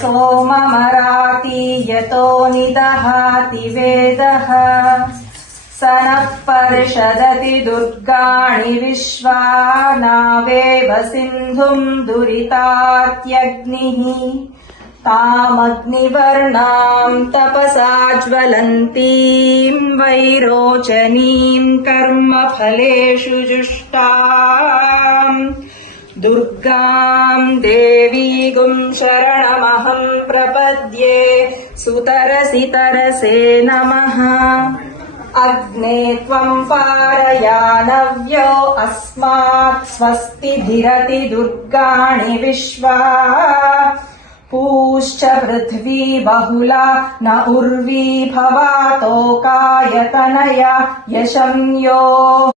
सोममराति यतो निदहाति वेदः स नः पर्षदति दुर्गाणि विश्वा नावेव सिन्धुम् दुरितात्यग्निः तामग्निवर्णाम् तपसा ज्वलन्तीम् वैरोचनीम् कर्मफलेषु जुष्टाम् दुर्गाम् देवीगुम् शरणमहम् प्रपद्ये सुतरसि तरसे नमः अग्ने त्वम् पारयानव्यो अस्मात् स्वस्ति धिरति दुर्गाणि विश्वा पूश्च पृथ्वी बहुला न उर्वी भवातोकायतनया यशं योः